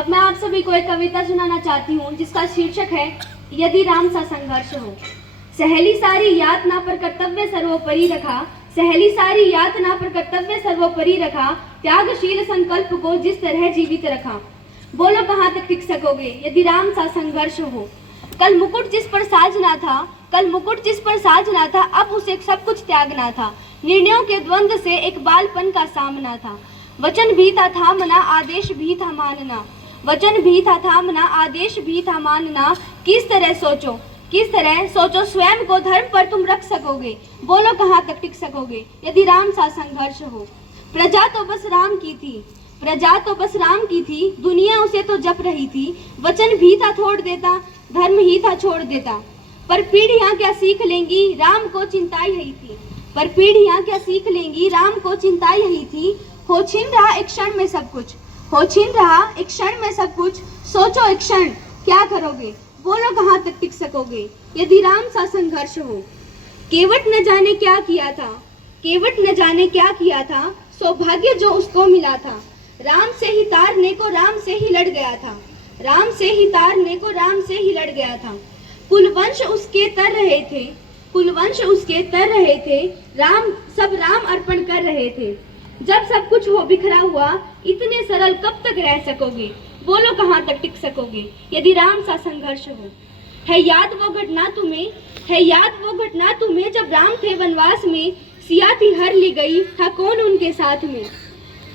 अब मैं आप सभी को एक कविता सुनाना चाहती हूँ जिसका शीर्षक है यदि राम सा संघर्ष हो। सहेली सारी यातना पर कर्तव्य सर्वोपरि रखा, सहेली सारी यातना पर कर्तव्य सर्वोपरि रखा, त्यागशील संकल्प को जिस तरह जीवित रखा। बोलो कहाँ तक टिक सकोगे यदि राम सा संघर्ष हो। कल मुकुट जिस पर साजना था, कल मुकुट जिस पर साजना था, अब उसे सब कुछ त्यागना था। निर्णयों के द्वंद्व से एक बालपन का सामना था। वचन भी था थामना, आदेश भी था मानना, वचन भी था थामना, आदेश भी था मानना। किस तरह सोचो स्वयं को धर्म पर तुम रख सकोगे। बोलो कहाँ तक टिक सकोगे यदि राम सा संघर्ष हो। प्रजा तो बस राम की थी, प्रजा तो बस राम की थी, दुनिया उसे तो जप रही थी। वचन भी था छोड़ देता, धर्म ही था छोड़ देता। पर पीढ़ियां क्या सीख लेंगी, राम को चिंता यही थी। पर पीढ़ियां क्या सीख लेंगी, राम को चिंता यही थी। हो छिन रहा एक क्षण में सब कुछ, हो छिन रहा एक क्षण में सब कुछ। सोचो एक क्षण क्या करोगे, बोलो कहाँ तक टिक सकोगे यदि राम सा संघर्ष हो। केवट न जाने क्या किया था, केवट न जाने क्या किया था, सौभाग्य जो उसको मिला था। राम से ही तारने को राम से ही लड़ गया था, राम से ही तारने को राम से ही लड़ गया था। कुलवंश उसके तर रहे थे, कुलवंश उसके तर रहे थे, राम अर्पण कर रहे थे। जब सब कुछ हो बिखरा हुआ, इतने सरल कब तक रह सकोगे। बोलो कहाँ तक टिक सकोगे यदि राम सा संघर्ष हो। है याद वो घटना तुम्हें, है याद वो घटना तुम्हें, जब राम थे वनवास में, सिया थी हर ली गई, था कौन उनके साथ में।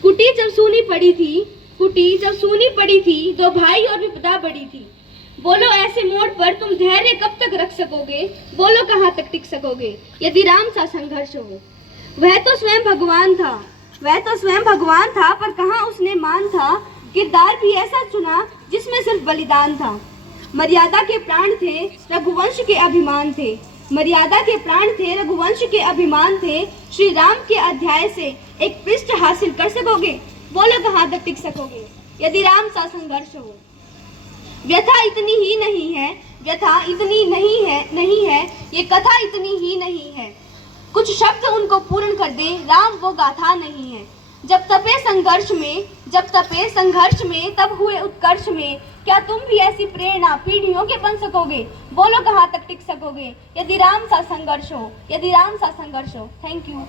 कुटी जब सूनी पड़ी थी, कुटी जब सूनी पड़ी थी, दो भाई और विपदा बड़ी थी। बोलो ऐसे मोड़ पर तुम धैर्य कब तक रख सकोगे। बोलो कहाँ तक टिक सकोगे यदि राम सा संघर्ष हो। वह तो स्वयं भगवान था, वह तो स्वयं भगवान था, पर कहाँ उसने मान था। किरदार भी ऐसा चुना जिसमें सिर्फ बलिदान था। मर्यादा के प्राण थे, रघुवंश के अभिमान थे, मर्यादा के प्राण थे, रघुवंश के अभिमान थे। श्री राम के अध्याय से एक पृष्ठ हासिल कर सकोगे। बोलो कहाँ तक टिक सकोगे यदि राम सा संघर्ष हो। व्यथा इतनी ही नहीं है, व्यथा इतनी नहीं है, ये कथा इतनी ही नहीं है। कुछ शब्द उनको पूर्ण कर दे, राम वो गाथा नहीं है। जब तपे संघर्ष में, जब तपे संघर्ष में, तब हुए उत्कर्ष में। क्या तुम भी ऐसी प्रेरणा पीढ़ियों के बन सकोगे। बोलो कहाँ तक टिक सकोगे यदि राम सा संघर्ष हो, यदि राम सा संघर्ष हो। Thank you.